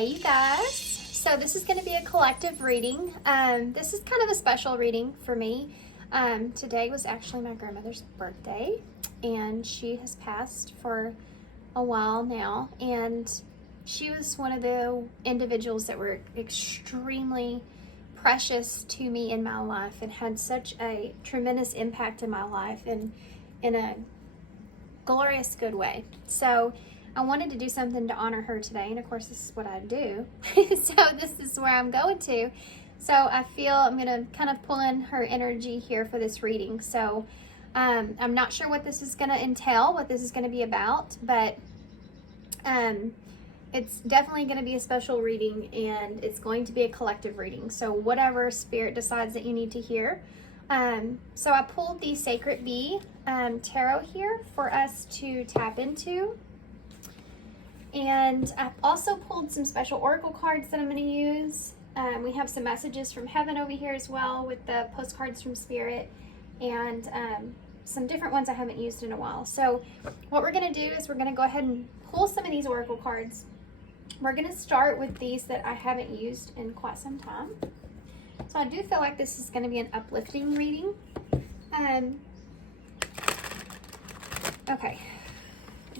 Hey you guys, so this is going to be a collective reading. This is kind of a special reading for me. Today was actually my grandmother's birthday, and she has passed for a while now, and she was one of the individuals that were extremely precious to me in my life and had such a tremendous impact in my life and in a glorious good way. So I wanted to do something to honor her today, and of course this is what I do. So this is where I'm going to. So I feel I'm going to kind of pull in her energy here for this reading. So I'm not sure what this is going to entail, what this is going to be about, but it's definitely going to be a special reading, and it's going to be a collective reading. So whatever spirit decides that you need to hear. So I pulled the Sacred Bee Tarot here for us to tap into. And I've also pulled some special oracle cards that I'm going to use. We have some messages from heaven over here as well with the postcards from Spirit, and some different ones I haven't used in a while. So what we're going to do is we're going to go ahead and pull some of these oracle cards. We're going to start with these that I haven't used in quite some time. So I do feel like this is going to be an uplifting reading. Okay.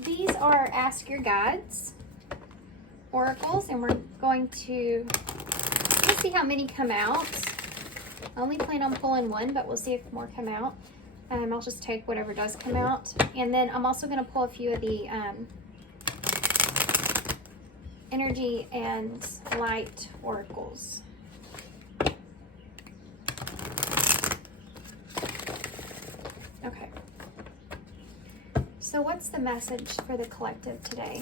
These are Ask Your Guides oracles, and we're going to, let's see how many come out. I only plan on pulling one, but we'll see if more come out. I'll just take whatever does come out. And then I'm also going to pull a few of the energy and light oracles. Okay. So what's the message for the collective today?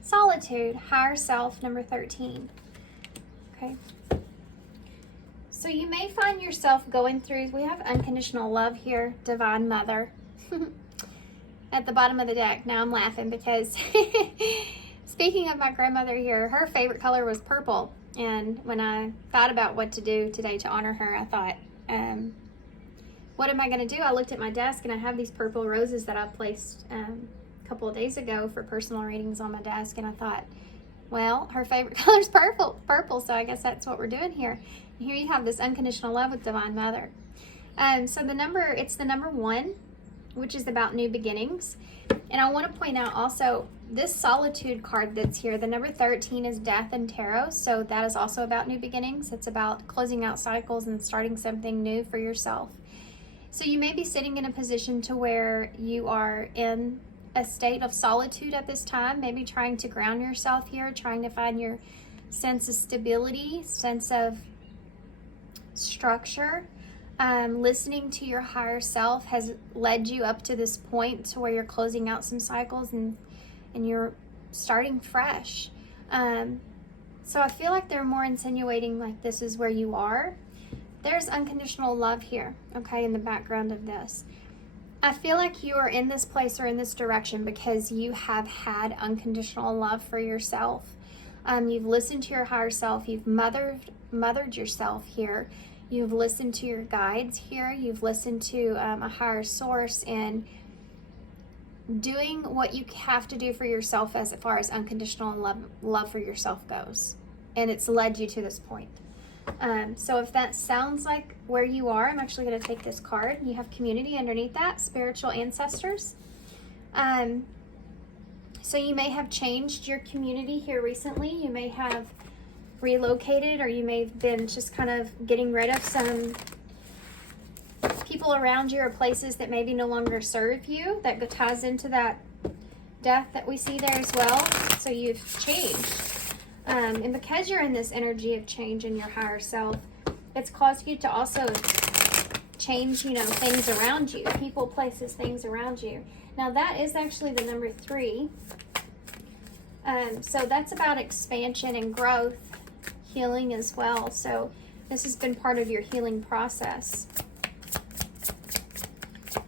Solitude, higher self, number 13. Okay. So you may find yourself going through, we have unconditional love here, Divine Mother, at the bottom of the deck. Now I'm laughing because speaking of my grandmother here, her favorite color was purple. And when I thought about what to do today to honor her, I thought, what am I going to do? I looked at my desk and I have these purple roses that I placed a couple of days ago for personal readings on my desk, and I thought, well, her favorite color is purple, so I guess that's what we're doing here. And here you have this unconditional love with Divine Mother. So it's the number 1, which is about new beginnings. And I want to point out also, this solitude card that's here, the number 13 is Death and Tarot, so that is also about new beginnings. It's about closing out cycles and starting something new for yourself. So you may be sitting in a position to where you are in a state of solitude at this time, maybe trying to ground yourself here, trying to find your sense of stability, sense of structure. Listening to your higher self has led you up to this point to where you're closing out some cycles and you're starting fresh. So I feel like they're more insinuating like this is where you are. There's unconditional love here, okay, in the background of this. I feel like you are in this place or in this direction because you have had unconditional love for yourself. You've listened to your higher self. You've mothered yourself here. You've listened to your guides here. You've listened to a higher source, and doing what you have to do for yourself as far as unconditional love for yourself goes. And it's led you to this point. So if that sounds like where you are, I'm actually going to take this card. You have community underneath that, spiritual ancestors. So you may have changed your community here recently. You may have relocated, or you may have been just kind of getting rid of some people around you or places that maybe no longer serve you. That ties into that death that we see there as well. So you've changed. And because you're in this energy of change in your higher self, it's caused you to also change, things around you, people, places, things around you. Now that is actually the number 3. So that's about expansion and growth, healing as well. So this has been part of your healing process.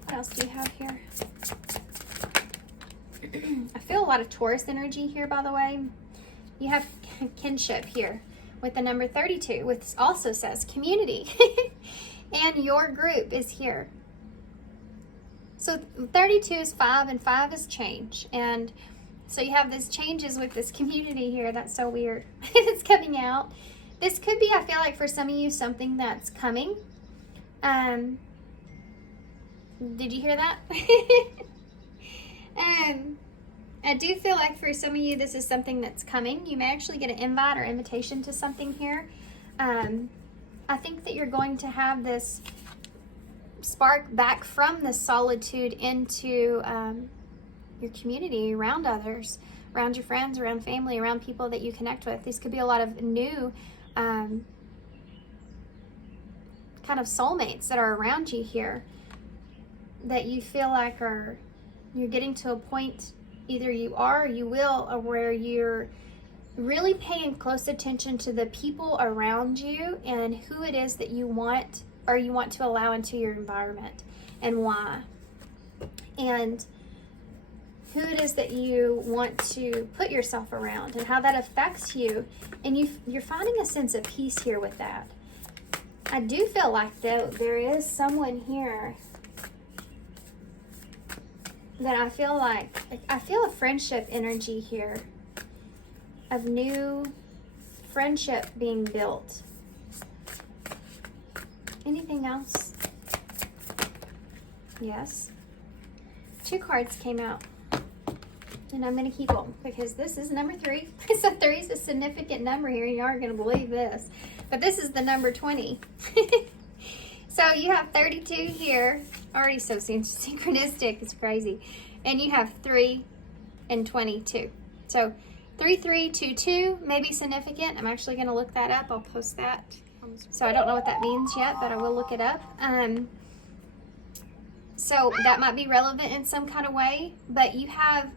What else do you have here? I feel a lot of Taurus energy here, by the way. You have kinship here with the number 32, which also says community. And your group is here. So 32 is 5, and 5 is change. And so you have these changes with this community here. That's so weird. It's coming out. This could be, I feel like, for some of you, something that's coming. Did you hear that? I do feel like for some of you, this is something that's coming. You may actually get an invite or invitation to something here. I think that you're going to have this spark back from the solitude into your community, around others, around your friends, around family, around people that you connect with. These could be a lot of new kind of soulmates that are around you here that you feel like you're getting to a point, either you are or you will, or where you're really paying close attention to the people around you and who it is that you want to allow into your environment and why, and who it is that you want to put yourself around and how that affects you. And you're finding a sense of peace here with that. I do feel like there is someone here that I feel a friendship energy here, of new friendship being built. Anything else? Yes. 2 cards came out. And I'm going to keep them because this is number 3. So 3 is a significant number here. You aren't going to believe this. But this is the number 20. So you have 32 here. Already so synchronistic. It's crazy. And you have 3 and 22. So 3322 may be significant. I'm actually going to look that up. I'll post that. So I don't know what that means yet, but I will look it up. So that might be relevant in some kind of way. But you have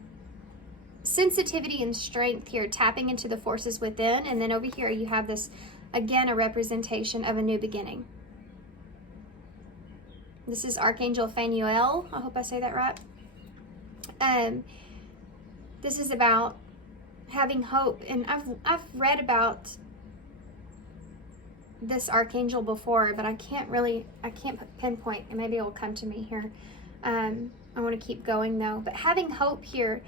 sensitivity and strength here, tapping into the forces within. And then over here you have this, again, a representation of a new beginning. This is Archangel Phanuel. I hope I say that right. This is about having hope, and I've read about this archangel before, but I can't pinpoint, and maybe it'll come to me here. I want to keep going though, but having hope here,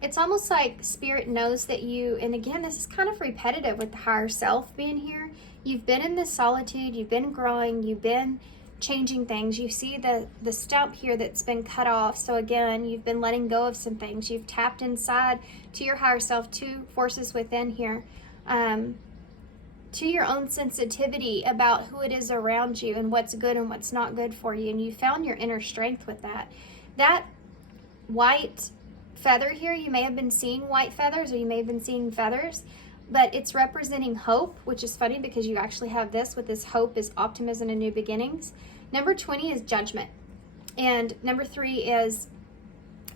it's almost like Spirit knows that you, and again, this is kind of repetitive with the higher self being here. You've been in this solitude, you've been growing, you've been changing things. You see the stump here that's been cut off. So again, you've been letting go of some things. You've tapped inside to your higher self, to forces within here, to your own sensitivity about who it is around you and what's good and what's not good for you. And you found your inner strength with that. That white feather here, you may have been seeing white feathers, or you may have been seeing feathers, but it's representing hope, which is funny because you actually have this with this hope is optimism and new beginnings. Number 20 is judgment. And number 3 is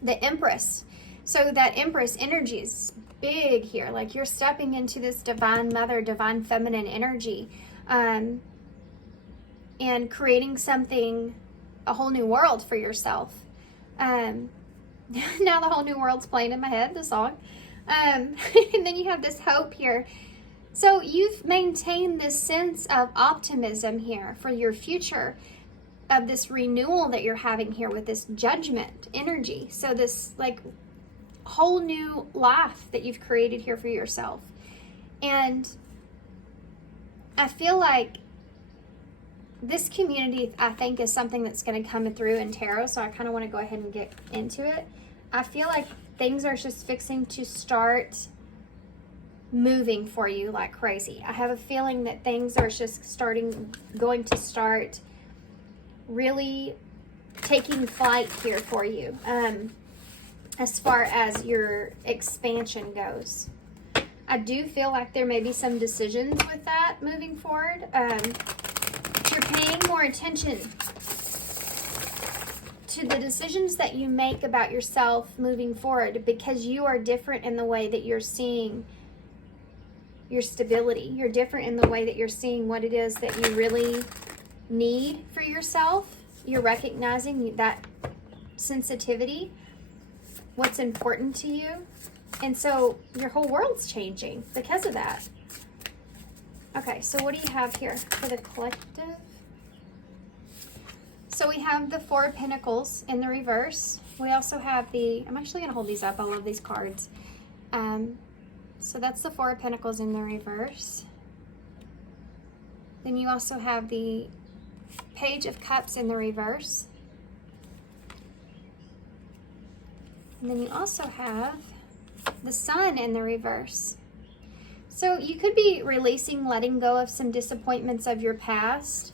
the Empress. So that Empress energy is big here. Like you're stepping into this divine mother, divine feminine energy, and creating something, a whole new world for yourself. Now the whole new world's playing in my head, the song. And then you have this hope here. So you've maintained this sense of optimism here for your future, of this renewal that you're having here with this judgment energy. So this like whole new life that you've created here for yourself. And I feel like this community, I think, is something that's going to come through in tarot. So I kind of want to go ahead and get into it. I feel like things are just fixing to start moving for you like crazy. I have a feeling that things are just going to start really taking flight here for you, as far as your expansion goes. I do feel like there may be some decisions with that moving forward. You're paying more attention to the decisions that you make about yourself moving forward, because you are different in the way that you're seeing your stability. You're different in the way that you're seeing what it is that you really need for yourself. You're recognizing that sensitivity, what's important to you. And so your whole world's changing because of that. Okay, so what do you have here for the collective? So we have the Four of Pentacles in the reverse. We also have the, I'm actually going to hold these up. I love these cards. So that's the Four of Pentacles in the reverse. Then you also have the Page of Cups in the reverse. And then you also have the Sun in the reverse. So you could be releasing, letting go of some disappointments of your past,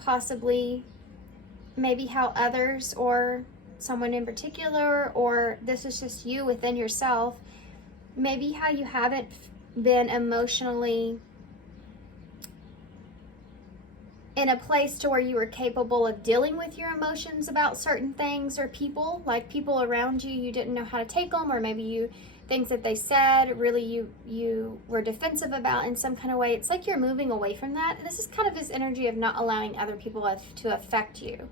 possibly maybe how others or someone in particular, or this is just you within yourself, maybe how you haven't been emotionally in a place to where you were capable of dealing with your emotions about certain things or people, like people around you, you didn't know how to take them, or maybe you, things that they said, really you were defensive about in some kind of way. It's like you're moving away from that. And this is kind of this energy of not allowing other people to affect you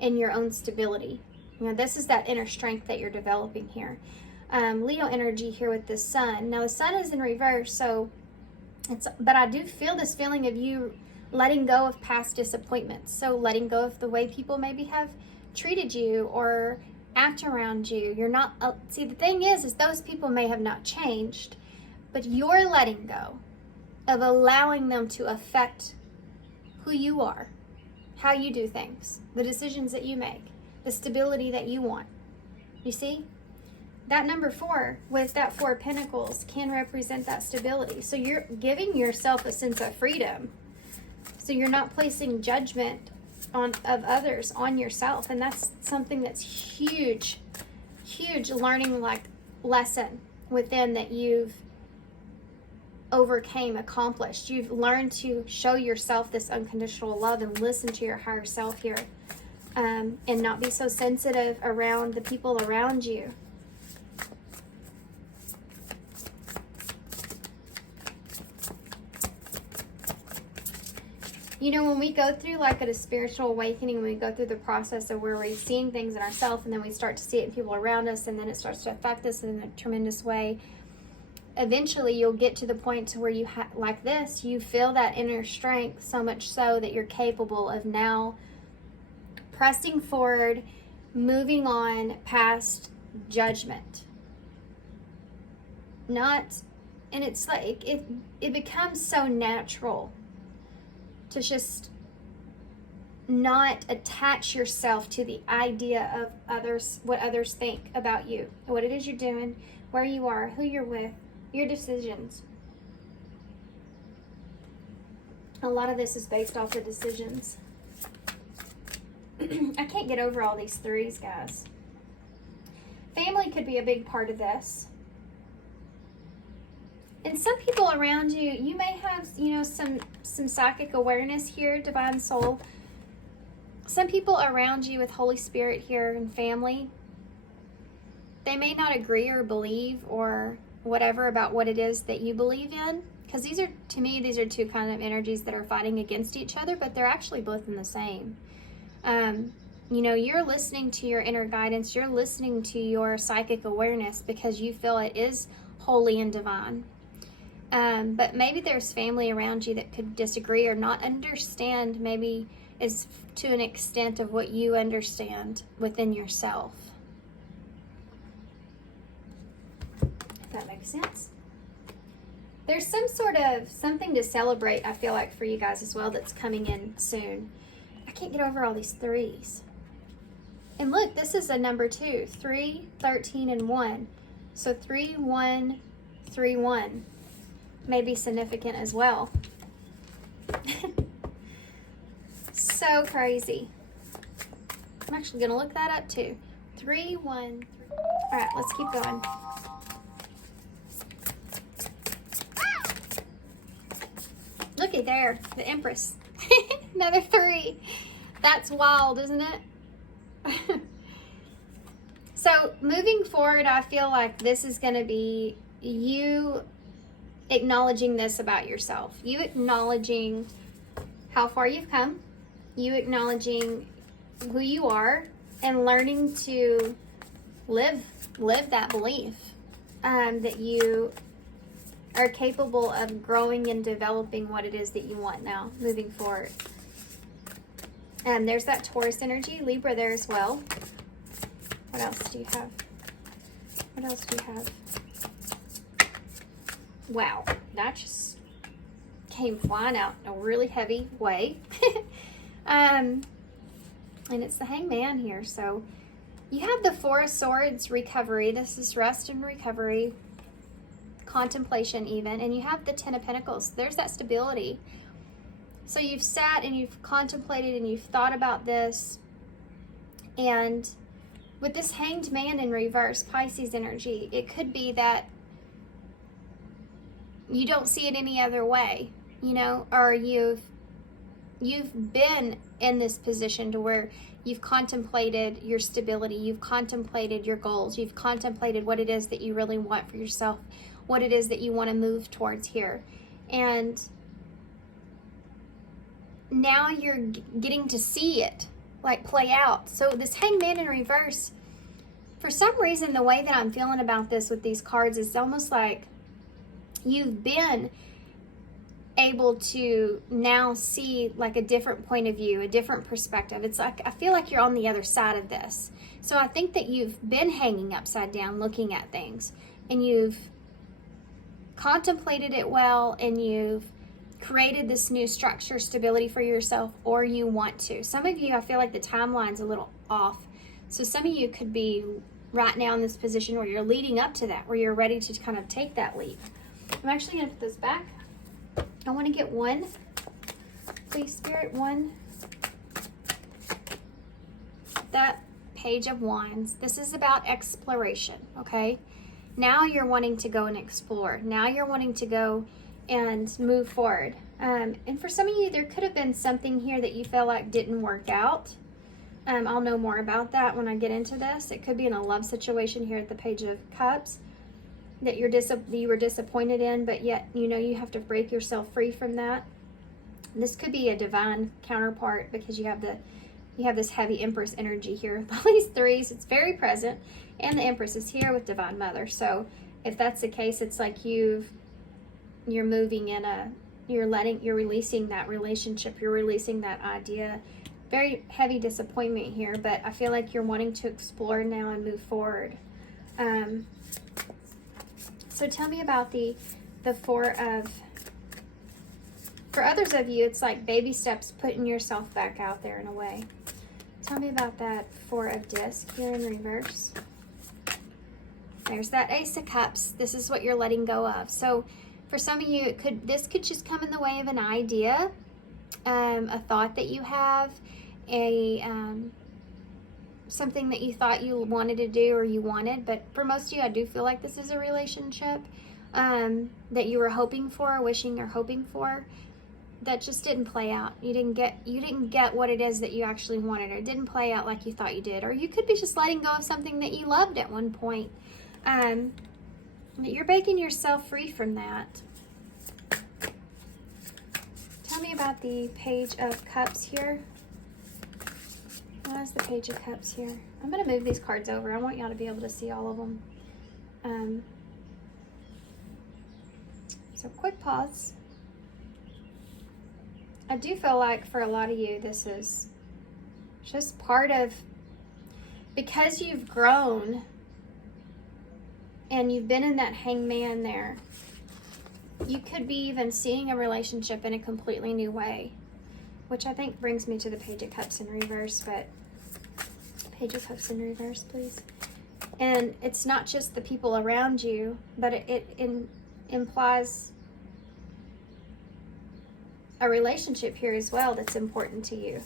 in your own stability. You know, this is that inner strength that you're developing here. Leo energy here with the Sun. Now the Sun is in reverse, so but I do feel this feeling of you letting go of past disappointments. So letting go of the way people maybe have treated you or act around you. You're not, see, the thing is those people may have not changed, but you're letting go of allowing them to affect who you are, how you do things, the decisions that you make, the stability that you want. You see? That number 4 with that 4 of Pentacles can represent that stability. So you're giving yourself a sense of freedom. So you're not placing judgment of others on yourself. And that's something that's huge learning lesson within that you've accomplished. You've learned to show yourself this unconditional love and listen to your higher self here, and not be so sensitive around the people around you. You know, when we go through like a spiritual awakening, when we go through the process of where we're seeing things in ourselves and then we start to see it in people around us, and then it starts to affect us in a tremendous way, eventually you'll get to the point to where you like this, you feel that inner strength so much so that you're capable of now pressing forward, moving on past judgment. And it's like it becomes so natural to just not attach yourself to the idea of others, what others think about you, what it is you're doing, where you are, who you're with, your decisions. A lot of this is based off of decisions. I can't get over all these 3s, guys. Family could be a big part of this. And some people around you, you may have, you know, some psychic awareness here, divine soul. Some people around you with Holy Spirit here and family, they may not agree or believe or whatever about what it is that you believe in. Because these are, to me, these are 2 kind of energies that are fighting against each other, but they're actually both in the same. You know, you're listening to your inner guidance. You're listening to your psychic awareness because you feel it is holy and divine. But maybe there's family around you that could disagree or not understand, maybe is to an extent of what you understand within yourself. If that makes sense. There's some sort of something to celebrate, I feel like, for you guys as well that's coming in soon. I can't get over all these 3s. And look, this is a number 2. 3, 13, and 1. So 3, 1, 3, 1 may be significant as well. So crazy. I'm actually going to look that up too. 3, 1, 3. All right, let's keep going. Looky there, the Empress. Another 3. That's wild, isn't it? So moving forward, I feel like this is going to be you acknowledging this about yourself. You acknowledging how far you've come. You acknowledging who you are and learning to live that belief that you are capable of growing and developing what it is that you want now moving forward. There's that Taurus energy, Libra there as well. What else do you have? What else do you have? Wow, that just came flying out in a really heavy way. And it's the Hangman here. So you have the Four of Swords, recovery. This is rest and recovery, contemplation even. And you have the Ten of Pentacles. There's that stability. So you've sat and you've contemplated and you've thought about this. And with this Hanged Man in reverse, Pisces energy, it could be that you don't see it any other way, you know, or you've been in this position to where you've contemplated your stability, you've contemplated your goals, you've contemplated what it is that you really want for yourself, what it is that you want to move towards here. And now you're getting to see it like play out. So this Hangman in reverse, for some reason, the way that I'm feeling about this with these cards is almost like you've been able to now see like a different point of view, a different perspective. It's like, I feel like you're on the other side of this. So I think that you've been hanging upside down looking at things, and you've contemplated it well, and you've created this new structure, stability for yourself, or you want to. Some of you, I feel like the timeline's a little off. So some of you could be right now in this position where you're leading up to that, where you're ready to kind of take that leap. I'm actually going to put this back. I want to get one. Please, Spirit, one. That Page of Wands. This is about exploration, okay? Now you're wanting to go and explore. Now you're wanting to go and move forward. And for some of you, there could have been something here that you felt like didn't work out. I'll know more about that when I get into this. It could be in a love situation here at the Page of Cups that you were disappointed in, but yet you know you have to break yourself free from that. This could be a divine counterpart because you have this heavy Empress energy here. All these threes, it's very present, and the Empress is here with Divine Mother. So if that's the case, it's like you're moving in you're releasing that relationship, you're releasing that idea. Very heavy disappointment here, but I feel like you're wanting to explore now and move forward. So tell me about the Four of, for others of you, it's like baby steps, putting yourself back out there in a way. Tell me about that Four of Disc here in reverse. There's that Ace of Cups. This is what you're letting go of. So for some of you, this could just come in the way of an idea, a thought that you have, something that you thought you wanted to do or you wanted. But for most of you, I do feel like this is a relationship that you were hoping for, wishing or hoping for, that just didn't play out. You didn't get what it is that you actually wanted, or it didn't play out like you thought you did. Or you could be just letting go of something that you loved at one point. But you're breaking yourself free from that. Tell me about the Page of Cups here. What is the Page of Cups here? I'm going to move these cards over. I want y'all to be able to see all of them. So quick pause. I do feel like for a lot of you, this is just part of, because you've grown and you've been in that Hangman there, you could be even seeing a relationship in a completely new way, which I think brings me to the Page of Cups in reverse. But Page of Cups in reverse, please. And it's not just the people around you, but it implies a relationship here as well that's important to you.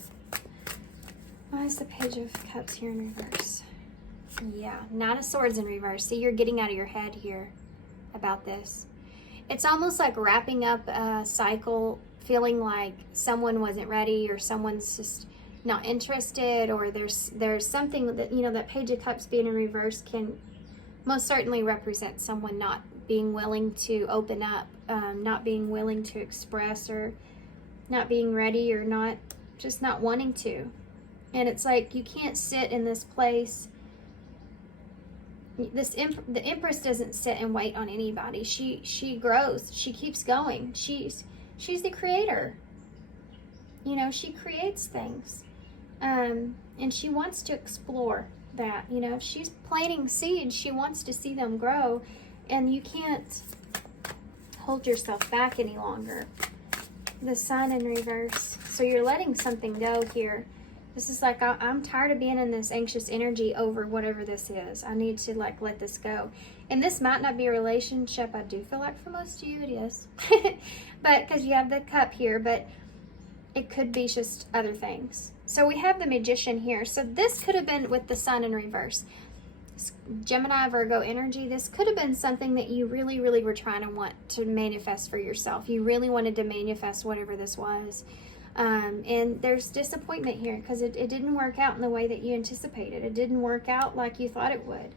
Why is the Page of Cups here in reverse? Yeah, Nine of Swords in reverse. See, you're getting out of your head here about this. It's almost like wrapping up a cycle, feeling like someone wasn't ready, or someone's just not interested, or there's something that, you know, that Page of Cups being in reverse can most certainly represent someone not being willing to open up, not being willing to express, or not being ready, or not wanting to. And it's like you can't sit in this place. The Empress doesn't sit and wait on anybody. She grows. She keeps going. She's the creator. You know, she creates things. And she wants to explore that. You know, if she's planting seeds, she wants to see them grow, and you can't hold yourself back any longer. The Sun in reverse. So you're letting something go here. This is like, I'm tired of being in this anxious energy over whatever this is. I need to like let this go. And this might not be a relationship. I do feel like for most of you it is. But because you have the Cup here, but it could be just other things. So we have the Magician here. So this could have been with the Sun in reverse. Gemini, Virgo energy, this could have been something that you really, really were trying to want to manifest for yourself. You really wanted to manifest whatever this was. And there's disappointment here because it didn't work out in the way that you anticipated. It didn't work out like you thought it would.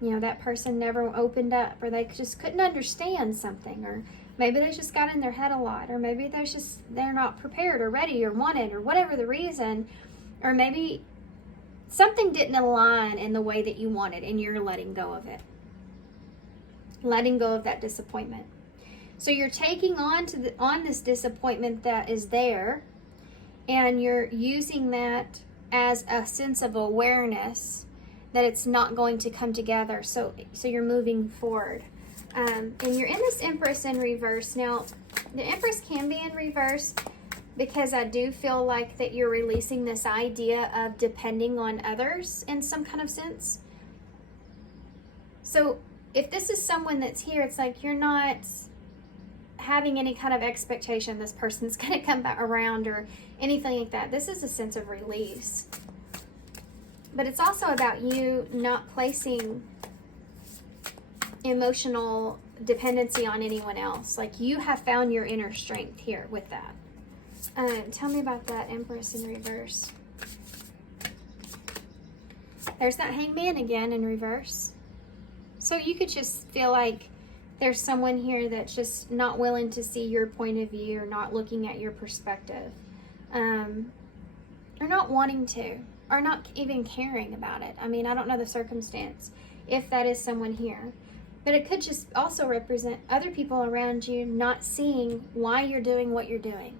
You know, that person never opened up, or they just couldn't understand something, or maybe they just got in their head a lot, or maybe they're not prepared or ready or wanted, or whatever the reason, or maybe something didn't align in the way that you wanted, and you're letting go of it. Letting go of that disappointment. So you're taking on this disappointment that is there, and you're using that as a sense of awareness that it's not going to come together. So you're moving forward. And you're in this Empress in reverse. Now, the Empress can be in reverse because I do feel like that you're releasing this idea of depending on others in some kind of sense. So if this is someone that's here, it's like you're not having any kind of expectation this person's going to come back around or anything like that. This is a sense of release. But it's also about you not placing emotional dependency on anyone else. Like you have found your inner strength here with that. Tell me about that Empress in reverse. There's that Hangman again in reverse. So you could just feel like there's someone here that's just not willing to see your point of view, or not looking at your perspective, or not wanting to, or not even caring about it. I mean, I don't know the circumstance if that is someone here. But it could just also represent other people around you not seeing why you're doing what you're doing.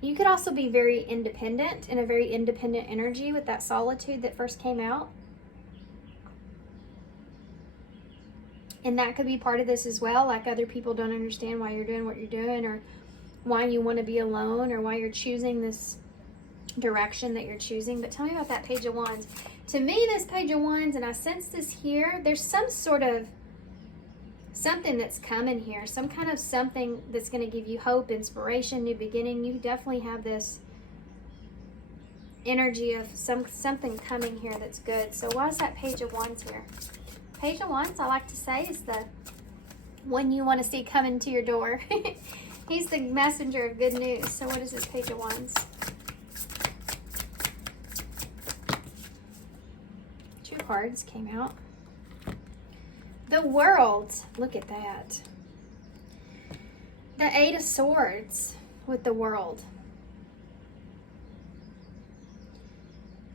You could also be very independent, in a very independent energy with that solitude that first came out. And that could be part of this as well. Like other people don't understand why you're doing what you're doing, or why you want to be alone, or why you're choosing this direction that you're choosing. But tell me about that Page of Wands. To me, this Page of Wands, and I sense this here, there's some sort of something that's coming here, some kind of something that's going to give you hope, inspiration, new beginning. You definitely have this energy of something coming here that's good. So why is that Page of Wands here? Page of Wands, I like to say, is the one you want to see coming to your door. He's the messenger of good news. So what is this Page of Wands? Two cards came out. The World. Look at that. The Eight of Swords with the World.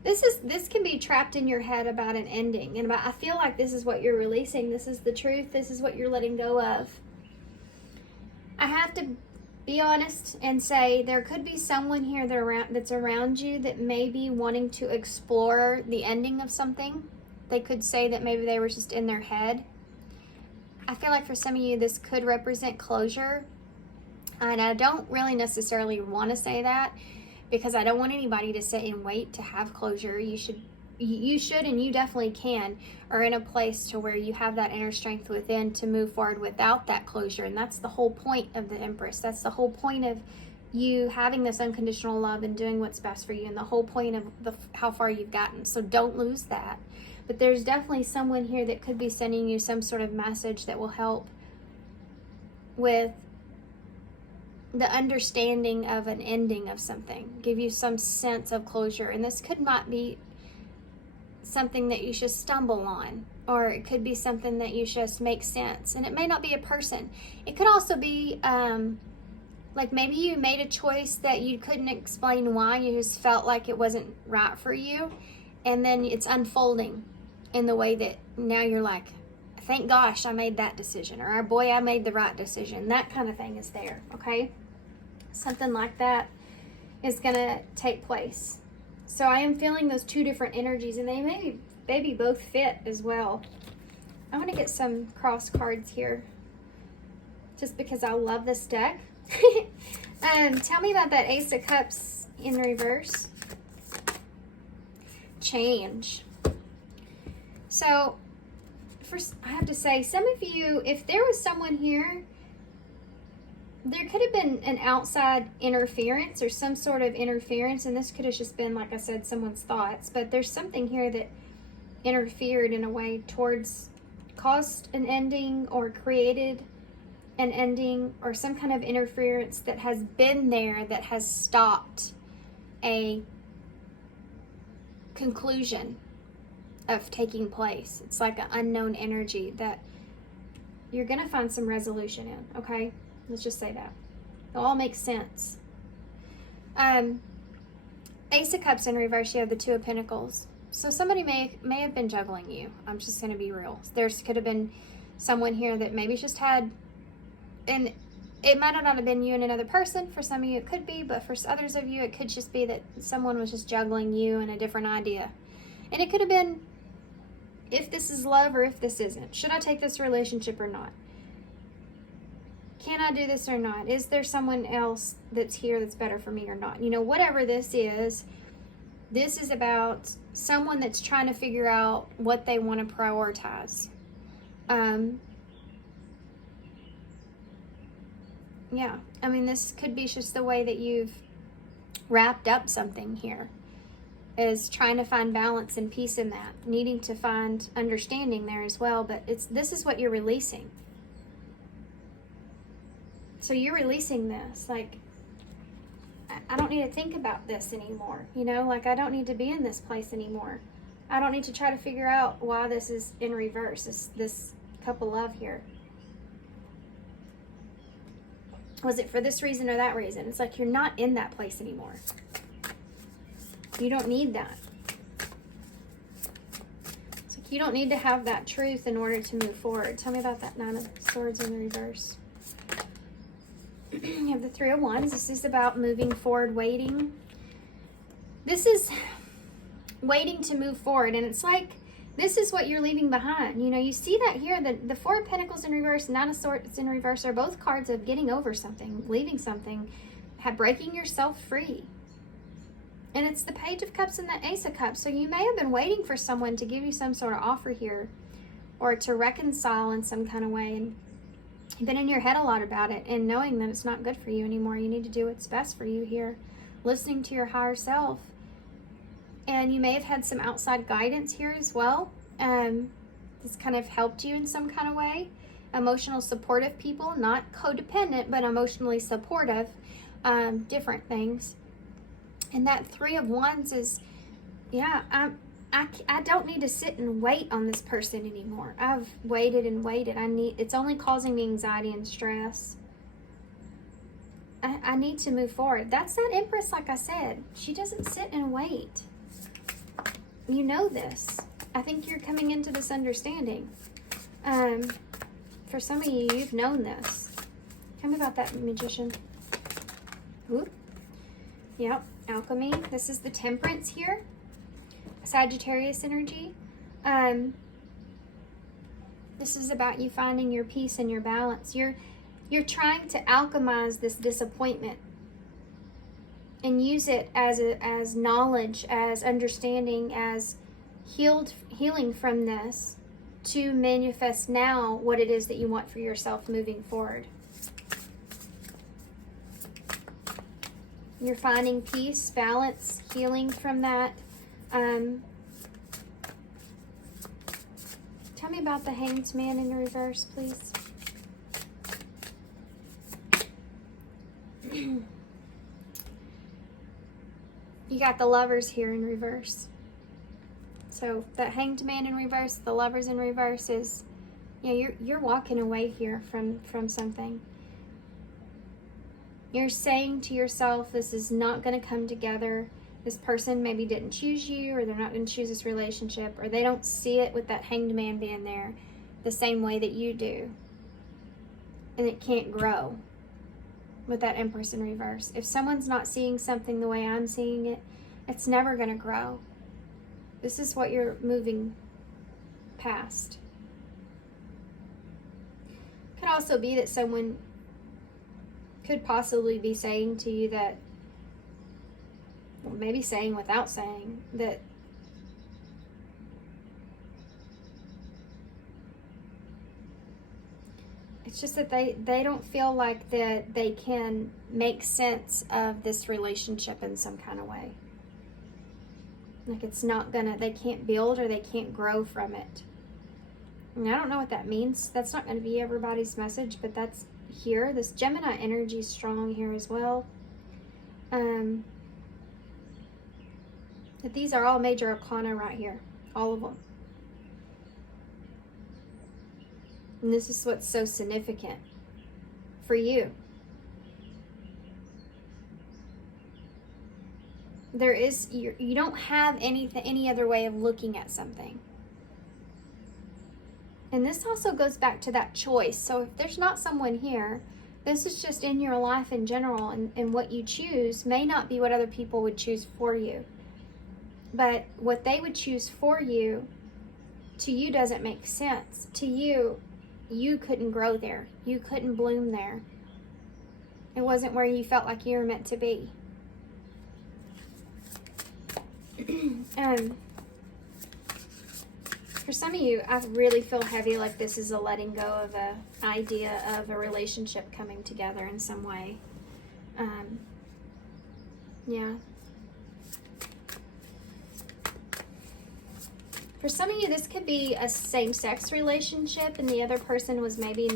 This can be trapped in your head about an ending, and I feel like this is what you're releasing. This is the truth. This is what you're letting go of. I have to be honest and say there could be someone here that's around you that may be wanting to explore the ending of something. They could say that maybe they were just in their head. I feel like for some of you this could represent closure, and I don't really necessarily want to say that, because I don't want anybody to sit and wait to have closure. You should, and you definitely can, are in a place to where you have that inner strength within to move forward without that closure. And that's the whole point of the Empress. That's the whole point of you having this unconditional love and doing what's best for you, and the whole point of how far you've gotten. So don't lose that. But there's definitely someone here that could be sending you some sort of message that will help with the understanding of an ending of something, give you some sense of closure. And this could not be something that you should stumble on, or it could be something that you just make sense. And it may not be a person. It could also be like maybe you made a choice that you couldn't explain why. You just felt like it wasn't right for you, and then it's unfolding in the way that now you're like, thank gosh I made that decision, or boy, I made the right decision. That kind of thing is there, okay? Something like that. is going to take place. So I am feeling those two different energies, and they maybe both fit as well. I want to get some cross cards here just because I love this deck. Tell me about that Ace of Cups in reverse. Change. So first, I have to say, some of you, if there was someone here, there could have been an outside interference or some sort of interference, and this could have just been, like I said, someone's thoughts, but there's something here that interfered in a way towards, caused an ending or created an ending, or some kind of interference that has been there that has stopped a conclusion of taking place. It's like an unknown energy that you're going to find some resolution in, okay? Let's just say that. It all makes sense. Ace of Cups in reverse, you have the Two of Pentacles. So somebody may have been juggling you. I'm just going to be real. There could have been someone here that maybe just had, and it might not have been you and another person. For some of you it could be, but for others of you it could just be that someone was just juggling you and a different idea. And it could have been, if this is love or if this isn't. Should I take this relationship or not? Can I do this or not? Is there someone else that's here that's better for me or not? You know, whatever this is about someone that's trying to figure out what they want to prioritize. Yeah, I mean, this could be just the way that you've wrapped up something here, is trying to find balance and peace in that, needing to find understanding there as well, but this is what you're releasing. So you're releasing this, like, I don't need to think about this anymore, you know, like I don't need to be in this place anymore. I don't need to try to figure out why this is in reverse, this Cup of Love here. Was it for this reason or that reason? It's like you're not in that place anymore. You don't need that. It's like you don't need to have that truth in order to move forward. Tell me about that Nine of Swords in the reverse. You have the Three of Wands. This is about moving forward, waiting. This is waiting to move forward, and it's like this is what you're leaving behind. You know, you see that here, the Four of Pentacles in reverse, Nine of Swords in reverse are both cards of getting over something, leaving something, breaking yourself free. And it's the Page of Cups and the Ace of Cups. So you may have been waiting for someone to give you some sort of offer here, or to reconcile in some kind of way, and you've been in your head a lot about it and knowing that it's not good for you anymore. You need to do what's best for you here, listening to your higher self. And you may have had some outside guidance here as well. This kind of helped you in some kind of way. Emotional supportive people, not codependent, but emotionally supportive. Different things. And that Three of Wands is, yeah, I don't need to sit and wait on this person anymore. I've waited and waited. It's only causing me anxiety and stress. I need to move forward. That's that Empress, like I said. She doesn't sit and wait. You know this. I think you're coming into this understanding. For some of you, you've known this. Tell me about that, Magician. Ooh. Yep, Alchemy. This is the Temperance here. Sagittarius energy. This is about you finding your peace and your balance. You're trying to alchemize this disappointment and use it as knowledge, as understanding, as healing from this to manifest now what it is that you want for yourself moving forward. You're finding peace, balance, healing from that. Tell me about the Hanged Man in reverse, please. You got the Lovers here in reverse. So that Hanged Man in reverse, the Lovers in reverse is, yeah, you're walking away here from something. You're saying to yourself, this is not going to come together. This person maybe didn't choose you, or they're not going to choose this relationship, or they don't see it with that Hanged Man being there the same way that you do. And it can't grow. with that Empress in reverse. If someone's not seeing something the way I'm seeing it, it's never going to grow. This is what you're moving past. Could also be that someone could possibly be saying to you that, or maybe saying without saying, that it's just that they don't feel like that they can make sense of this relationship in some kind of way. Like it's not gonna, they can't build or they can't grow from it. And I don't know what that means. That's not going to be everybody's message, but that's here. This Gemini energy is strong here as well. But these are all major arcana right here. All of them. And this is what's so significant for you. There is, you don't have any other way of looking at something. And this also goes back to that choice. So if there's not someone here, this is just in your life in general, and what you choose may not be what other people would choose for you. But what they would choose for you, to you doesn't make sense. To you, you couldn't grow there. You couldn't bloom there. It wasn't where you felt like you were meant to be. For some of you, I really feel heavy like this is a letting go of an idea of a relationship coming together in some way. Yeah. For some of you, this could be a same-sex relationship and the other person was maybe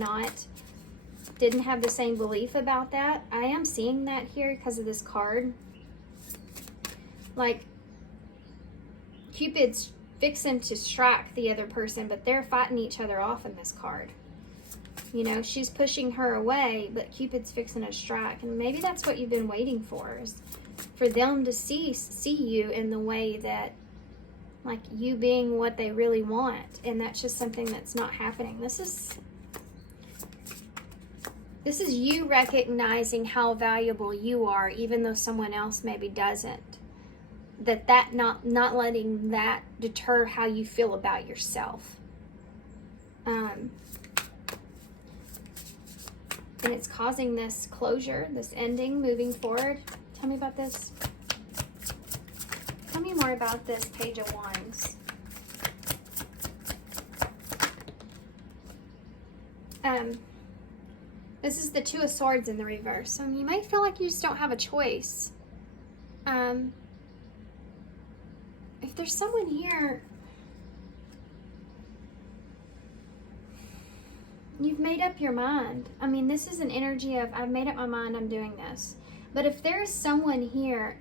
didn't have the same belief about that. I am seeing that here because of this card. Like, Cupid's fixing to strike the other person, but they're fighting each other off in this card. You know, she's pushing her away, but Cupid's fixing to strike. And maybe that's what you've been waiting for, is for them to see you in the way that, like, you being what they really want. And that's just something that's not happening. This is you recognizing how valuable you are, even though someone else maybe doesn't. That not letting that deter how you feel about yourself. And it's causing this closure, this ending, moving forward. Tell me about this. Tell me more about this Page of Wands. This is the Two of Swords in the reverse. So you may feel like you just don't have a choice. If there's someone here, you've made up your mind. I mean, this is an energy of, I've made up my mind, I'm doing this. But if there is someone here,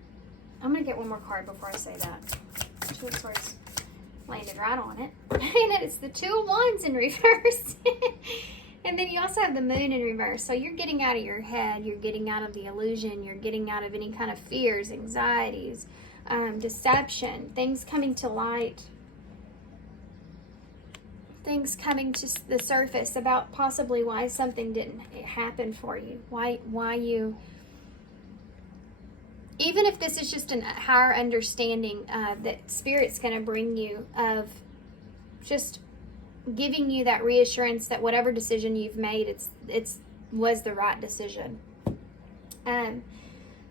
I'm going to get one more card before I say that. Two of Swords landed right on it. And it's the Two of Wands in reverse. And then you also have the Moon in reverse. So you're getting out of your head. You're getting out of the illusion. You're getting out of any kind of fears, anxieties, deception, things coming to light, things coming to the surface about possibly why something didn't happen for you, why you, even if this is just a higher understanding that Spirit's going to bring you, of just giving you that reassurance that whatever decision you've made, it's was the right decision.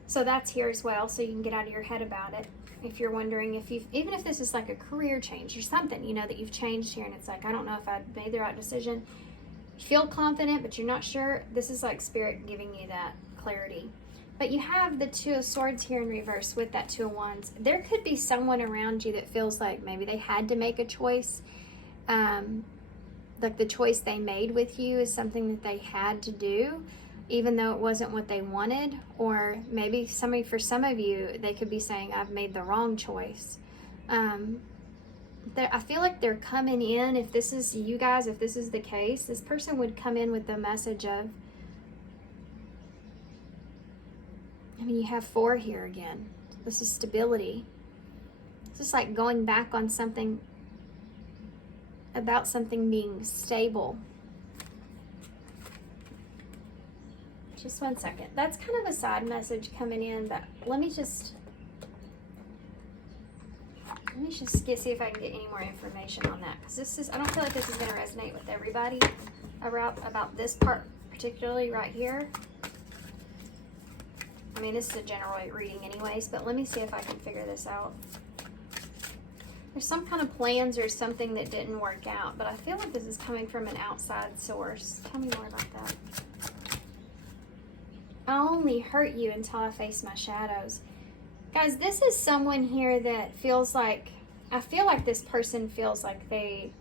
So that's here as well, so you can get out of your head about it. If you're wondering even if this is like a career change or something, you know, that you've changed here and it's like, I don't know if I made the right decision. You feel confident, but you're not sure. This is like Spirit giving you that clarity. But you have the Two of Swords here in reverse with that Two of Wands. There could be someone around you that feels like maybe they had to make a choice. Like the choice they made with you is something that they had to do, even though it wasn't what they wanted. Or maybe for some of you, they could be saying, I've made the wrong choice. I feel like they're coming in, if this is you guys, if this is the case, this person would come in with the message of, I mean, you have 4 here again. This is stability. It's just like going back on something, about something being stable. Just one second. That's kind of a side message coming in, but let me just see if I can get any more information on that, because I don't feel like this is going to resonate with everybody about this part, particularly right here. I mean, this is a general reading anyways, but let me see if I can figure this out. There's some kind of plans or something that didn't work out, but I feel like this is coming from an outside source. Tell me more about that. I'll only hurt you until I face my shadows. Guys, this is someone here that feels like, I feel like this person feels like they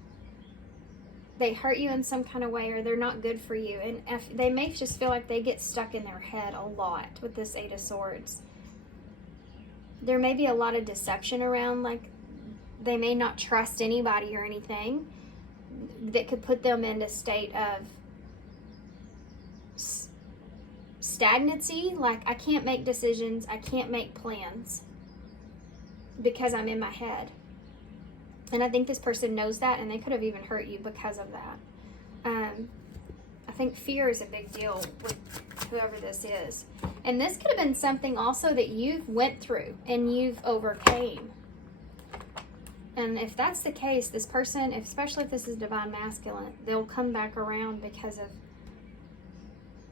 hurt you in some kind of way, or they're not good for you. And they may just feel like they get stuck in their head a lot with this Eight of Swords. There may be a lot of deception around, like they may not trust anybody or anything that could put them in a state of stagnancy. Like, I can't make decisions, I can't make plans because I'm in my head. And I think this person knows that, and they could have even hurt you because of that. I think fear is a big deal with whoever this is. And this could have been something also that you've went through and you've overcame. And if that's the case, this person, especially if this is divine masculine, they'll come back around because of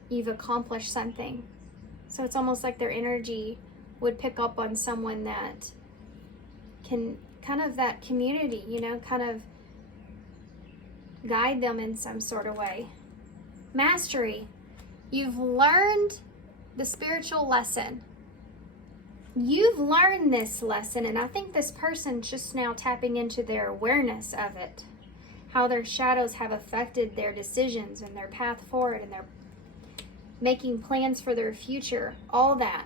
you've accomplished something. So it's almost like their energy would pick up on someone that can, kind of that community, you know, kind of guide them in some sort of way. Mastery. You've learned the spiritual lesson. You've learned this lesson, and I think this person's just now tapping into their awareness of it. How their shadows have affected their decisions and their path forward, and their making plans for their future. All that.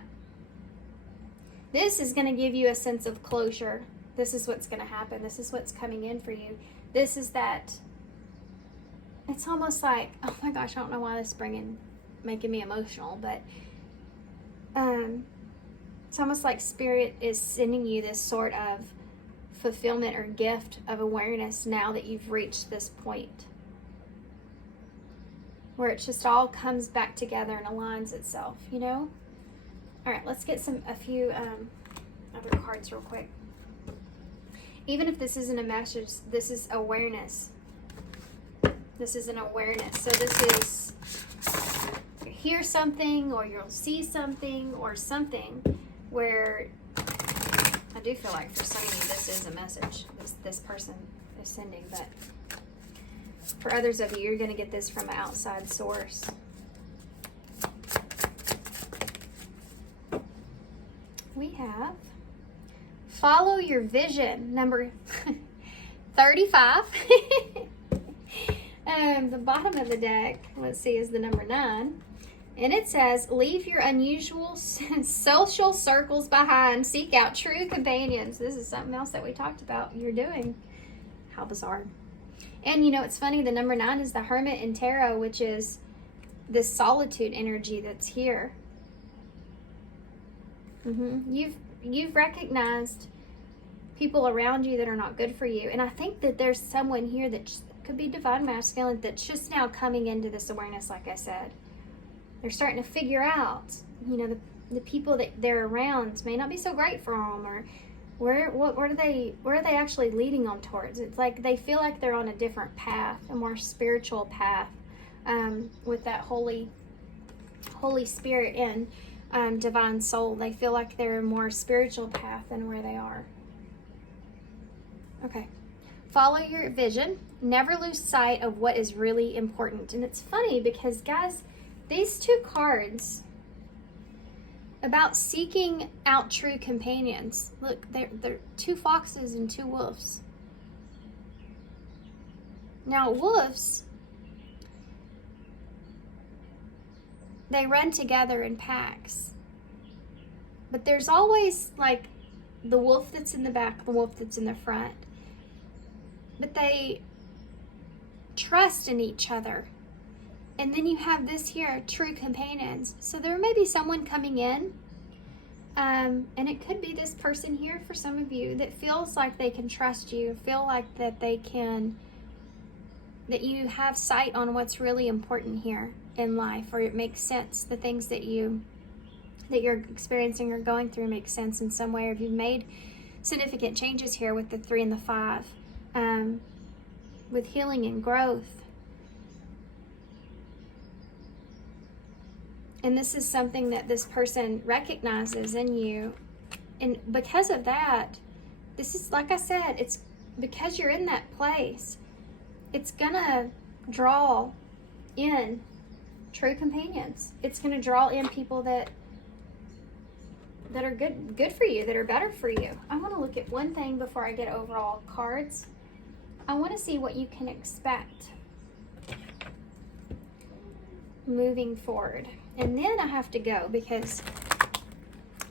This is going to give you a sense of closure. This is what's going to happen. This is what's coming in for you. This is that. It's almost like, oh my gosh, I don't know why this is making me emotional, but it's almost like Spirit is sending you this sort of fulfillment or gift of awareness now that you've reached this point where it just all comes back together and aligns itself, you know? All right, let's get a few other cards real quick. Even if this isn't a message, this is awareness. This is an awareness. So this is, you hear something, or you'll see something, or something where I do feel like for some of you this is a message this person is sending, but for others of you, you're going to get this from an outside source. We have follow your vision, number 35. The bottom of the deck, let's see, is the number 9. And it says, leave your unusual social circles behind. Seek out true companions. This is something else that we talked about you're doing. How bizarre. And you know, it's funny, the number 9 is the Hermit in Tarot, which is this solitude energy that's here. You've recognized people around you that are not good for you. And I think that there's someone here that could be divine masculine that's just now coming into this awareness, like I said. They're starting to figure out, you know, the people that they're around may not be so great for them, or where are they actually leading them towards? It's like they feel like they're on a different path, a more spiritual path, with that Holy Spirit and divine soul. They feel like they're a more spiritual path than where they are. Okay. Follow your vision. Never lose sight of what is really important. And it's funny because, guys, these two cards about seeking out true companions. Look, they're 2 foxes and 2 wolves. Now, wolves, they run together in packs. But there's always, like, the wolf that's in the back, the wolf that's in the front. But they trust in each other. And then you have this here, true companions. So there may be someone coming in, and it could be this person here for some of you that feels like they can trust you, feel like that they can that you have sight on what's really important here in life, or it makes sense. The things that you're experiencing or going through make sense in some way, or if you've made significant changes here with the 3 and the 5, with healing and growth. And this is something that this person recognizes in you. And because of that, this is, like I said, it's because you're in that place, it's gonna draw in true companions. It's gonna draw in people that are good for you, that are better for you. I want to look at one thing before I get overall cards. I want to see what you can expect moving forward. And then I have to go because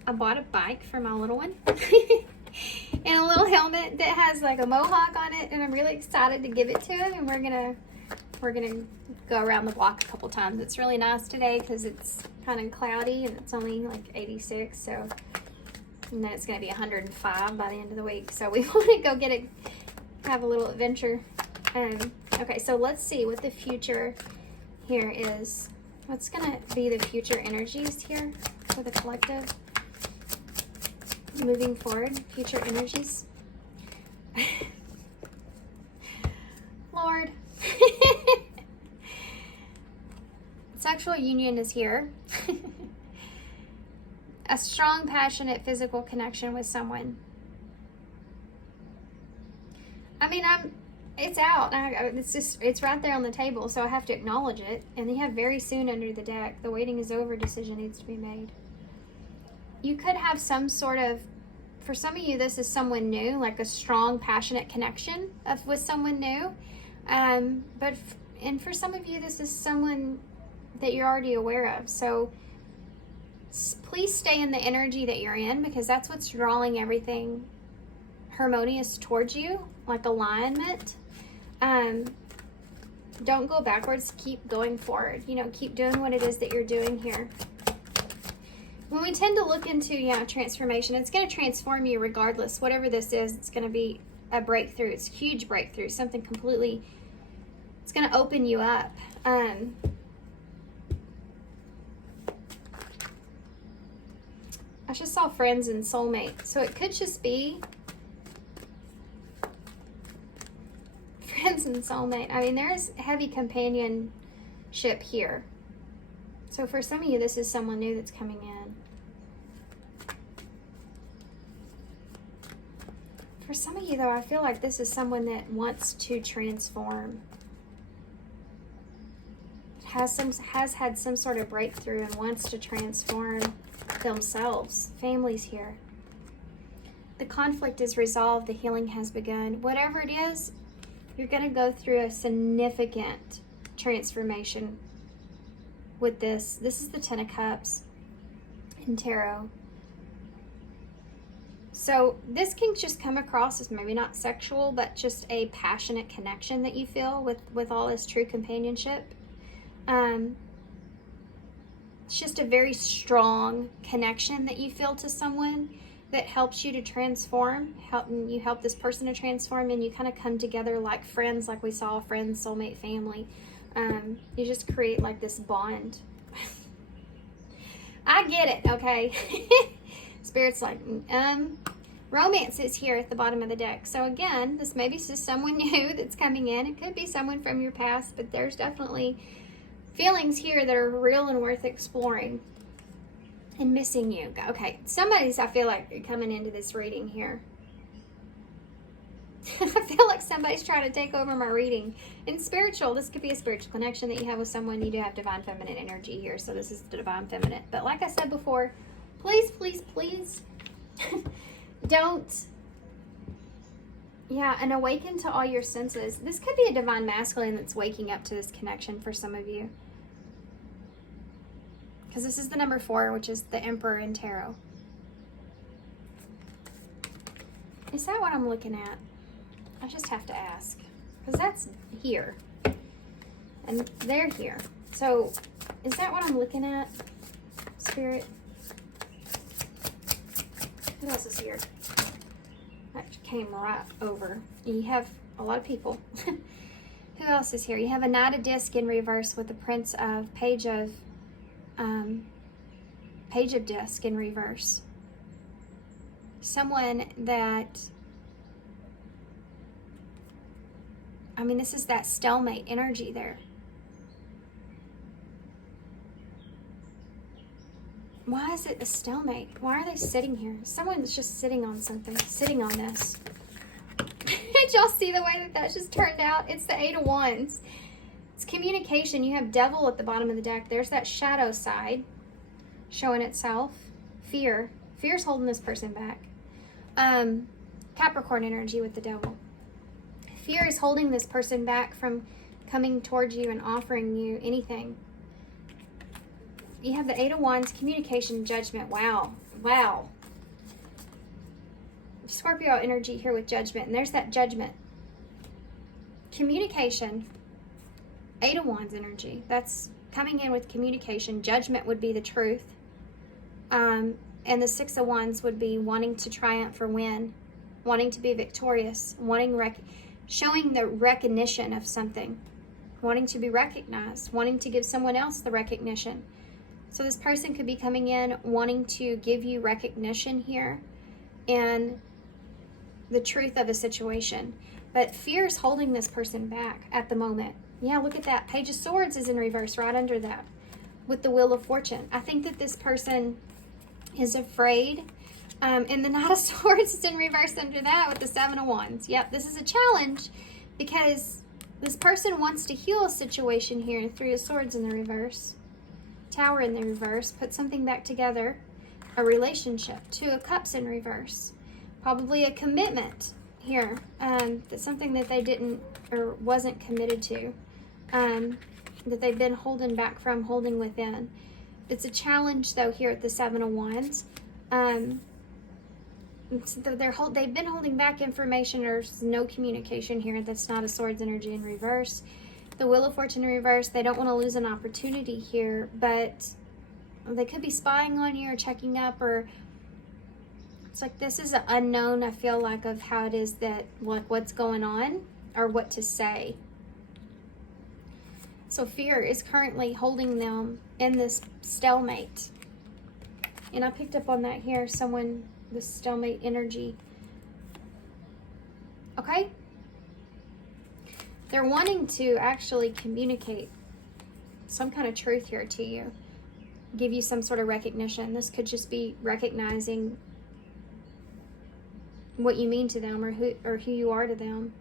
I bought a bike for my little one and a little helmet that has like a mohawk on it, and I'm really excited to give it to him, and we're gonna go around the block a couple times. It's really nice today because it's kind of cloudy and it's only like 86, so, and then it's gonna be 105 by the end of the week, so we want to go have a little adventure. Okay, so let's see what the future here is. What's gonna be the future energies here for the collective moving forward? Future energies. Lord. Sexual union is here. A strong, passionate physical connection with someone. I mean, it's out. It's right there on the table, so I have to acknowledge it. And you have very soon under the deck. The waiting is over. Decision needs to be made. You could have some sort of, for some of you, this is someone new, like a strong, passionate connection with someone new. And for some of you, this is someone that you're already aware of. So please stay in the energy that you're in, because that's what's drawing everything harmonious towards you, like alignment. Don't go backwards, keep going forward. Keep doing what it is that you're doing here. When we tend to look into transformation, it's going to transform you regardless. Whatever this is, it's going to be a breakthrough. It's a huge breakthrough, something completely, it's going to open you up. I just saw friends and soulmate, so it could just be friends and soulmate. I mean, there's heavy companionship here. So for some of you, this is someone new that's coming in. For some of you, though, I feel like this is someone that wants to transform. Has had some sort of breakthrough and wants to transform themselves. Families here. The conflict is resolved. The healing has begun. Whatever it is, you're going to go through a significant transformation with this. This is the 10 of Cups in Tarot. So this can just come across as maybe not sexual, but just a passionate connection that you feel with all this true companionship. It's just a very strong connection that you feel to someone that helps you to transform. You help this person to transform, and you kind of come together like friends, like we saw, friends, soulmate, family. You just create like this bond. I get it, okay? Spirit's like, romance is here at the bottom of the deck. So again, this maybe is just someone new that's coming in. It could be someone from your past, but there's definitely feelings here that are real and worth exploring. And missing you. Okay, somebody's, I feel like, coming into this reading here. I feel like somebody's trying to take over my reading. And spiritual, this could be a spiritual connection that you have with someone. You do have divine feminine energy here, so this is the divine feminine. But like I said before, please, please, please don't, and awaken to all your senses. This could be a divine masculine that's waking up to this connection for some of you. Because this is the number 4, which is the Emperor in Tarot. Is that what I'm looking at? I just have to ask. Because that's here. And they're here. So, is that what I'm looking at? Spirit? Who else is here? That came right over. You have a lot of people. Who else is here? You have a Knight of Disc in reverse with the Prince of Page of Disc in reverse. Someone that, I mean, this is that stalemate energy there. Why is it a stalemate? Why are they sitting here? Someone's just sitting on something, sitting on this. Did y'all see the way that that just turned out? It's the Eight of Wands. It's communication. You have Devil at the bottom of the deck. There's that shadow side showing itself. Fear. Fear's holding this person back. Capricorn energy with the Devil. Fear is holding this person back from coming towards you and offering you anything. You have the Eight of Wands, communication, judgment. Wow. Wow. Scorpio energy here with judgment. And there's that judgment. Communication. Eight of Wands energy. That's coming in with communication. Judgment would be the truth. And the Six of Wands would be wanting to triumph or win. Wanting to be victorious. Showing the recognition of something. Wanting to be recognized. Wanting to give someone else the recognition. So this person could be coming in wanting to give you recognition here and the truth of a situation. But fear is holding this person back at the moment. Yeah, look at that. Page of Swords is in reverse right under that with the Wheel of Fortune. I think that this person is afraid. And the Knight of Swords is in reverse under that with the Seven of Wands. Yep, this is a challenge because this person wants to heal a situation here. Three of Swords in the reverse. Tower in the reverse, put something back together, a relationship. Two of Cups in reverse, probably a commitment here, that's something that they didn't or wasn't committed to, that they've been holding back from, holding within. It's a challenge though here at the Seven of Wands. They've been holding back information. There's no communication here. That's not a Swords energy in reverse. The Wheel of Fortune in reverse, they don't want to lose an opportunity here, but they could be spying on you or checking up, or it's like this is an unknown, I feel like, of how it is that, like, what's going on or what to say. So fear is currently holding them in this stalemate. And I picked up on that here, someone, this stalemate energy. Okay? They're wanting to actually communicate some kind of truth here to you. Give you some sort of recognition. This could just be recognizing what you mean to them or who you are to them.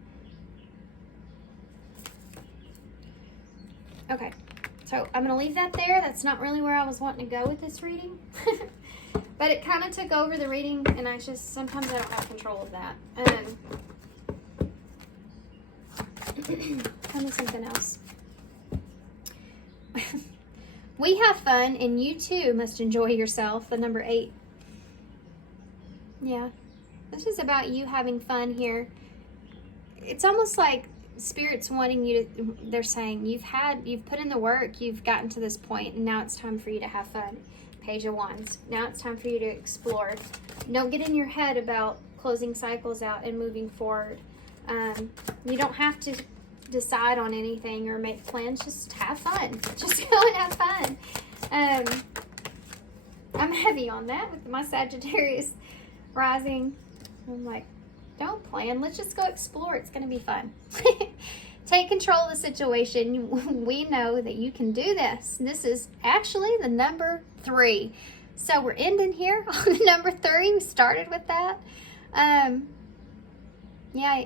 Okay, so I'm going to leave that there. That's not really where I was wanting to go with this reading. But it kind of took over the reading, and sometimes I don't have control of that. Tell me something else. We have fun, and you too must enjoy yourself. The number 8. Yeah, this is about you having fun here. It's almost like Spirit's wanting you to. They're saying you've put in the work, you've gotten to this point, and now it's time for you to have fun. Page of Wands. Now it's time for you to explore. Don't get in your head about closing cycles out and moving forward. You don't have to decide on anything or make plans. Just have fun. Just go and have fun. I'm heavy on that with my Sagittarius rising. I'm like, don't plan. Let's just go explore. It's going to be fun. Take control of the situation. We know that you can do this. This is actually the number 3. So we're ending here on the number 3. We started with that. Yeah,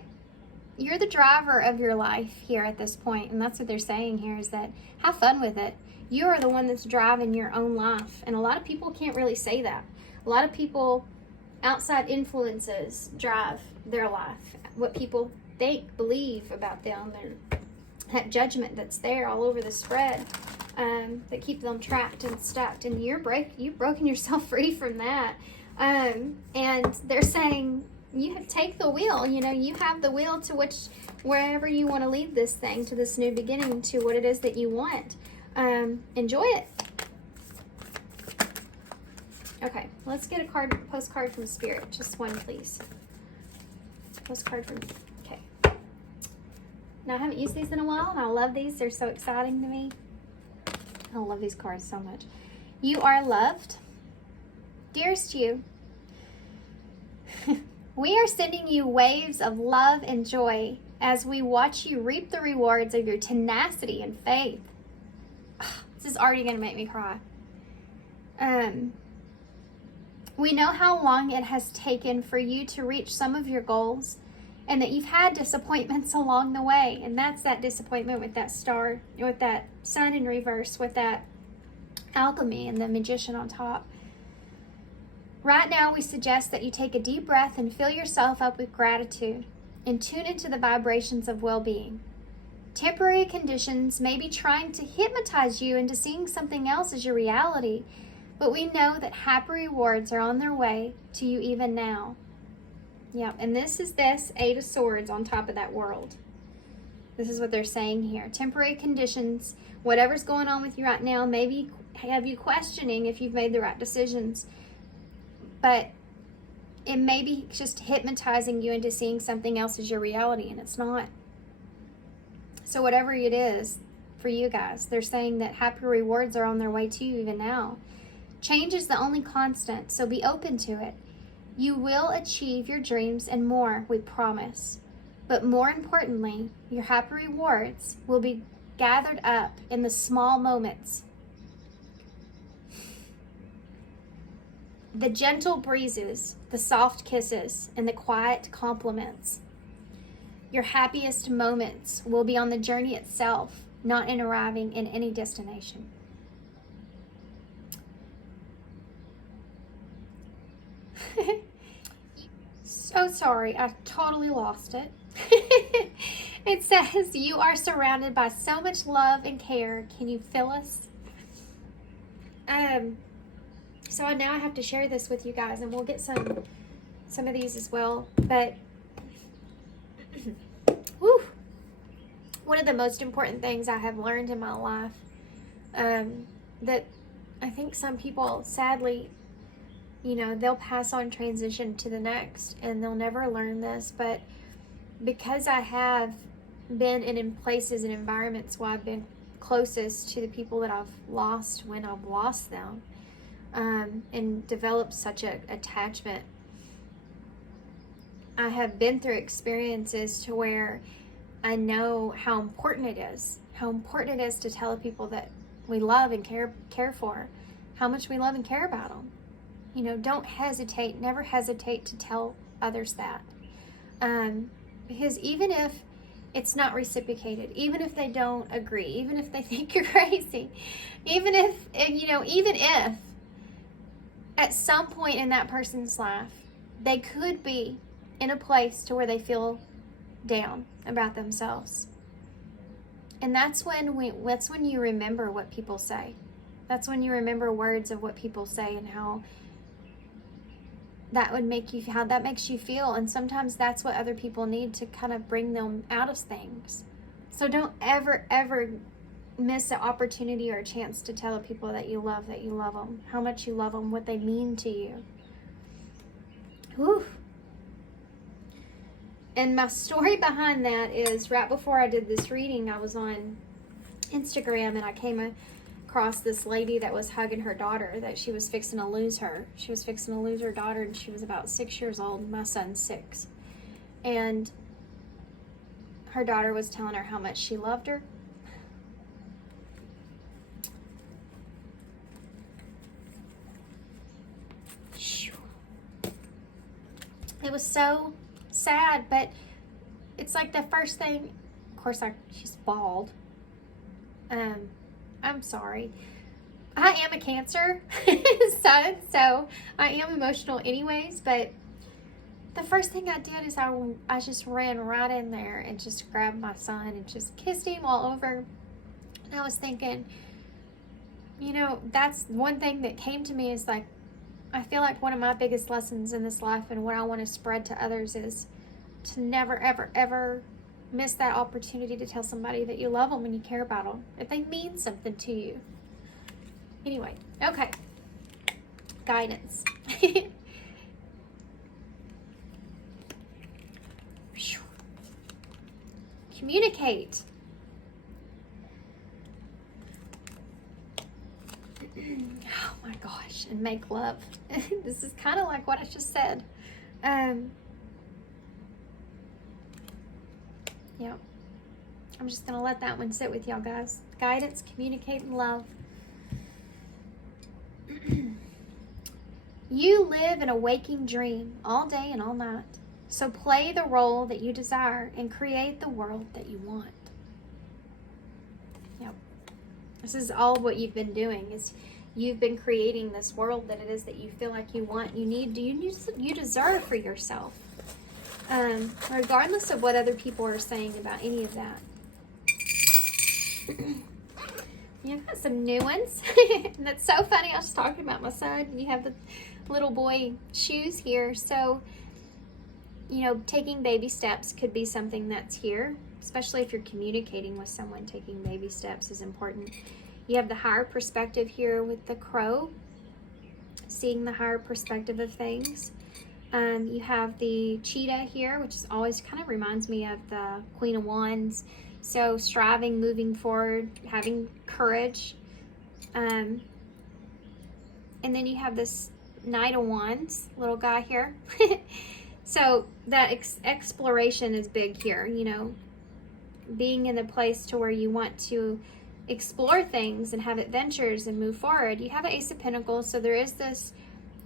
you're the driver of your life here at this point, and that's what they're saying here, is that have fun with it. You are the one that's driving your own life, and a lot of people can't really say that. A lot of people, outside influences drive their life. What people think, believe about them, that judgment that's there all over the spread, that keep them trapped and stuck, and you've broken yourself free from that. And they're saying, you take the wheel, you have the wheel to wherever you want to lead this thing, to this new beginning, to what it is that you want. Enjoy it. Okay, let's get a postcard from Spirit. Just one, please. Postcard from, okay. Now, I haven't used these in a while, and I love these. They're so exciting to me. I love these cards so much. You are loved. Dearest you, we are sending you waves of love and joy as we watch you reap the rewards of your tenacity and faith. This is already going to make me cry. We know how long it has taken for you to reach some of your goals, and that you've had disappointments along the way. And that's that disappointment with that star, with that sun in reverse, with that alchemy and the magician on top. Right now, we suggest that you take a deep breath and fill yourself up with gratitude and tune into the vibrations of well-being. Temporary conditions may be trying to hypnotize you into seeing something else as your reality, but we know that happy rewards are on their way to you even now. Yeah, and this is this Eight of Swords on top of that world. This is what they're saying here. Temporary conditions, whatever's going on with you right now, maybe have you questioning if you've made the right decisions. But it may be just hypnotizing you into seeing something else as your reality, and it's not. So whatever it is for you guys, they're saying that happy rewards are on their way to you even now. Change is the only constant, so be open to it. You will achieve your dreams and more, we promise. But more importantly, your happy rewards will be gathered up in the small moments. The gentle breezes, the soft kisses, and the quiet compliments. Your happiest moments will be on the journey itself, not in arriving in any destination. So sorry, I totally lost it. It says, you are surrounded by so much love and care. Can you feel us? So now I have to share this with you guys, and we'll get some of these as well. But whew, one of the most important things I have learned in my life, that I think some people, sadly, they'll pass on, transition to the next, and they'll never learn this. But because I have been in places and environments where I've been closest to the people that I've lost when I've lost them, and developed such an attachment, I have been through experiences to where I know how important it is to tell people that we love and care for, how much we love and care about them. Don't hesitate, never hesitate to tell others that. Because even if it's not reciprocated, even if they don't agree, even if they think you're crazy, even if at some point in that person's life, they could be in a place to where they feel down about themselves. And that's when you remember what people say. That's when you remember words of what people say and how that makes you feel. And sometimes that's what other people need to kind of bring them out of things. So don't ever miss an opportunity or a chance to tell people that you love them, how much you love them, what they mean to you. Whew. And my story behind that is, right before I did this reading, I was on Instagram and I came across this lady that was hugging her daughter, that she was fixing to lose her. She was fixing to lose her daughter, and she was about 6 years old. My son's 6. And her daughter was telling her how much she loved her. It was so sad, but it's like the first thing, of course, she's bald. I'm sorry. I am a Cancer sun, so I am emotional anyways, but the first thing I did is I just ran right in there and just grabbed my son and just kissed him all over. And I was thinking, that's one thing that came to me, is like, I feel like one of my biggest lessons in this life and what I want to spread to others is to never, ever, ever miss that opportunity to tell somebody that you love them and you care about them, if they mean something to you. Anyway, okay. Guidance. communicate. Oh my gosh, and make love. This is kind of like what I just said. Yeah. I'm just going to let that one sit with y'all, guys. Guidance, communicate, and love. You live in a waking dream all day and all night. So play the role that you desire and create the world that you want. Yep. This is all what you've been doing. Is you've been creating this world that it is that you feel like you want, you need, you deserve for yourself. Regardless of what other people are saying about any of that. You've got some new ones. And that's so funny. I was talking about my son. You have the little boy shoes here. So, you know, taking baby steps could be something that's here. Especially if you're communicating with someone, taking baby steps is important. You have the higher perspective here with the crow. Seeing the higher perspective of things. You have the cheetah here, which is always kind of reminds me of the Queen of Wands. So striving, moving forward, having courage. And then you have this Knight of Wands, little guy here. So that exploration is big here, you know. Being in the place to where you want to explore things and have adventures and move forward. You have an Ace of Pentacles, so there is this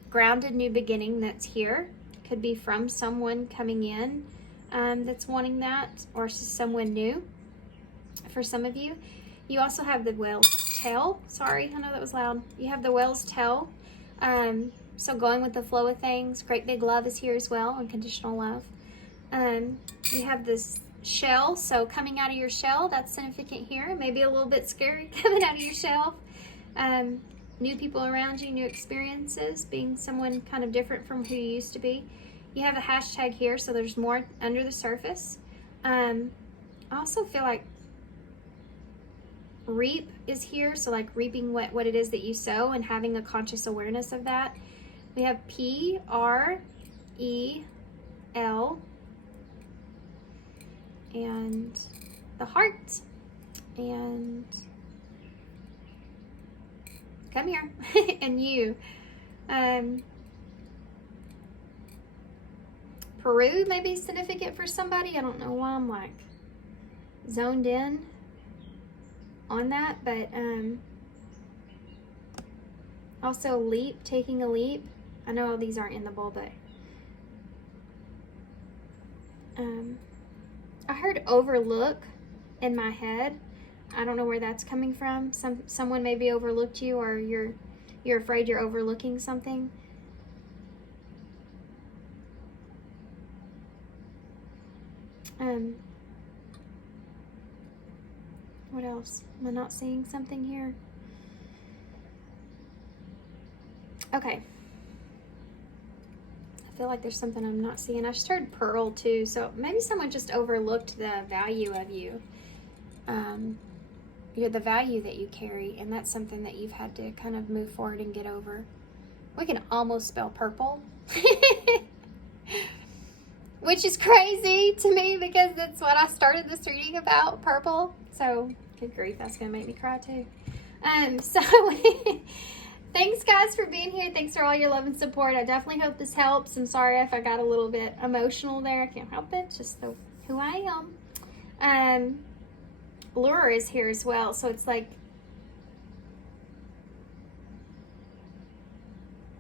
grounded new beginning that's here. Could be from someone coming in that's wanting that, or just someone new for some of you. You also have the whale's tail. Sorry, I know that was loud. You have the whale's tail. So going with the flow of things. Great big love is here as well, unconditional love. You have this shell, so coming out of your shell, that's significant here. Maybe a little bit scary coming out of your shell. New people around you, new experiences, being someone kind of different from who you used to be. You have a hashtag here, so there's more under the surface. I also feel like reap is here, so like reaping what it is that you sow and having a conscious awareness of that. We have PREL and the heart and come here and you. Peru may be significant for somebody. I don't know why I'm like zoned in on that, but also leap, taking a leap. I know these aren't in the bowl, but I heard overlook in my head. I don't know where that's coming from. Someone maybe overlooked you, or you're afraid you're overlooking something. What else? Am I not seeing something here? Okay. I feel like there's something I'm not seeing. I just heard pearl too, so maybe someone just overlooked the value of you. You're the value that you carry, and that's something that you've had to kind of move forward and get over. We can almost spell purple. Which is crazy to me because that's what I started this reading about, purple. So, good grief, that's going to make me cry too. So, thanks guys for being here. Thanks for all your love and support. I definitely hope this helps. I'm sorry if I got a little bit emotional there. I can't help it. Just who I am. Lure is here as well. So, it's like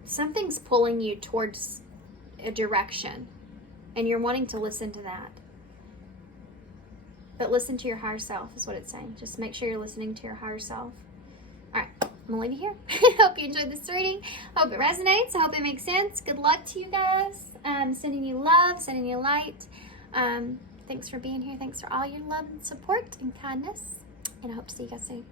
something's pulling you towards a direction. And you're wanting to listen to that. But listen to your higher self is what it's saying. Just make sure you're listening to your higher self. All right, I'm going to leave you here. Hope you enjoyed this reading. Hope it resonates. I hope it makes sense. Good luck to you guys. Sending you love, sending you light. Thanks for being here. Thanks for all your love and support and kindness. And I hope to see you guys soon.